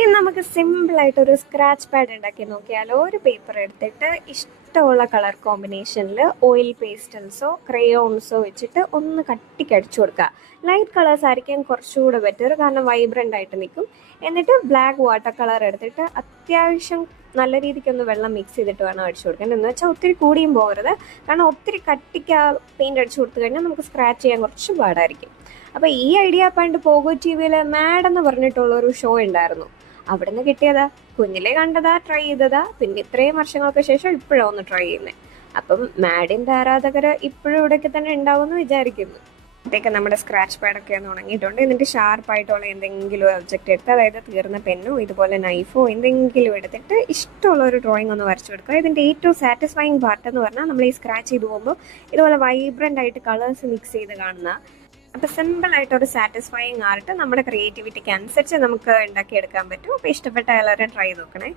ഇനി നമുക്ക് സിമ്പിളായിട്ടൊരു scratch pad ഉണ്ടാക്കി നോക്കിയാലോ. ഒരു പേപ്പർ എടുത്തിട്ട് ഇഷ്ടമുള്ള കളർ കോമ്പിനേഷനിൽ ഓയിൽ പേസ്റ്റൽസോ ക്രയോൺസോ വെച്ചിട്ട് ഒന്ന് കട്ടിക്ക് അടിച്ചു കൊടുക്കുക. ലൈറ്റ് കളേഴ്സ് ആയിരിക്കും കുറച്ചുകൂടെ ബെറ്റർ, കാരണം വൈബ്രൻ്റ് ആയിട്ട് നിൽക്കും. എന്നിട്ട് ബ്ലാക്ക് വാട്ടർ കളർ എടുത്തിട്ട് അത്യാവശ്യം നല്ല രീതിക്കൊന്ന് വെള്ളം മിക്സ് ചെയ്തിട്ട് വേണം അടിച്ചു കൊടുക്കാൻ. എന്ന് വെച്ചാൽ ഒത്തിരി കൂടിയും പോകരുത്, കാരണം ഒത്തിരി കട്ടിക്ക് ആ പെയിൻറ് അടിച്ചു കൊടുത്തു കഴിഞ്ഞാൽ നമുക്ക് സ്ക്രാച്ച് ചെയ്യാൻ കുറച്ച് പാടായിരിക്കും. അപ്പോൾ ഈ ഐഡിയ പണ്ട് പോഗോ ടി വിയിൽ മാഡ് എന്ന് പറഞ്ഞിട്ടുള്ളൊരു ഷോ ഉണ്ടായിരുന്നു. അവിടെ നിന്ന് കിട്ടിയതാ, കുഞ്ഞിലെ കണ്ടതാ, ട്രൈ ചെയ്തതാ, പിന്നെ ഇത്രയും വർഷങ്ങൾക്ക് ശേഷം ഇപ്പോഴാണ് ഒന്ന് ട്രൈ ചെയ്യുന്നത്. അപ്പം മാഡിൻ്റെ ആരാധകർ ഇപ്പോഴും ഇവിടെയൊക്കെ തന്നെ ഉണ്ടാവുമെന്ന് വിചാരിക്കുന്നു. അപ്പോഴത്തേക്ക് നമ്മുടെ സ്ക്രാച്ച് പാഡൊക്കെ ഒന്ന് ഉണങ്ങിയിട്ടുണ്ട്. എന്നിട്ട് ഷാർപ്പായിട്ടുള്ള എന്തെങ്കിലും ഒബ്ജക്റ്റ് എടുത്ത്, അതായത് തീർന്ന പെന്നോ ഇതുപോലെ നൈഫോ എന്തെങ്കിലും എടുത്തിട്ട് ഇഷ്ടമുള്ള ഒരു ഡ്രോയിങ് ഒന്ന് വരച്ചു കൊടുക്കുക. ഇതിൻ്റെ ഏറ്റവും സാറ്റിസ്ഫൈങ് പാർട്ട് എന്ന് പറഞ്ഞാൽ നമ്മൾ ഈ സ്ക്രാച്ച് ചെയ്ത് പോകുമ്പോൾ ഇതുപോലെ വൈബ്രൻ്റ് ആയിട്ട് കളേഴ്സ് മിക്സ് ചെയ്ത് കാണുന്ന. അപ്പോൾ സിമ്പിളായിട്ടൊരു സാറ്റിസ്ഫൈങ് ആർട്ട് നമ്മുടെ ക്രിയേറ്റിവിറ്റിക്ക് അനുസരിച്ച് നമുക്ക് ഉണ്ടാക്കിയെടുക്കാൻ പറ്റും. അപ്പോൾ ഇഷ്ടപ്പെട്ട എല്ലാവരും ട്രൈ ചെയ്ത് നോക്കണേ.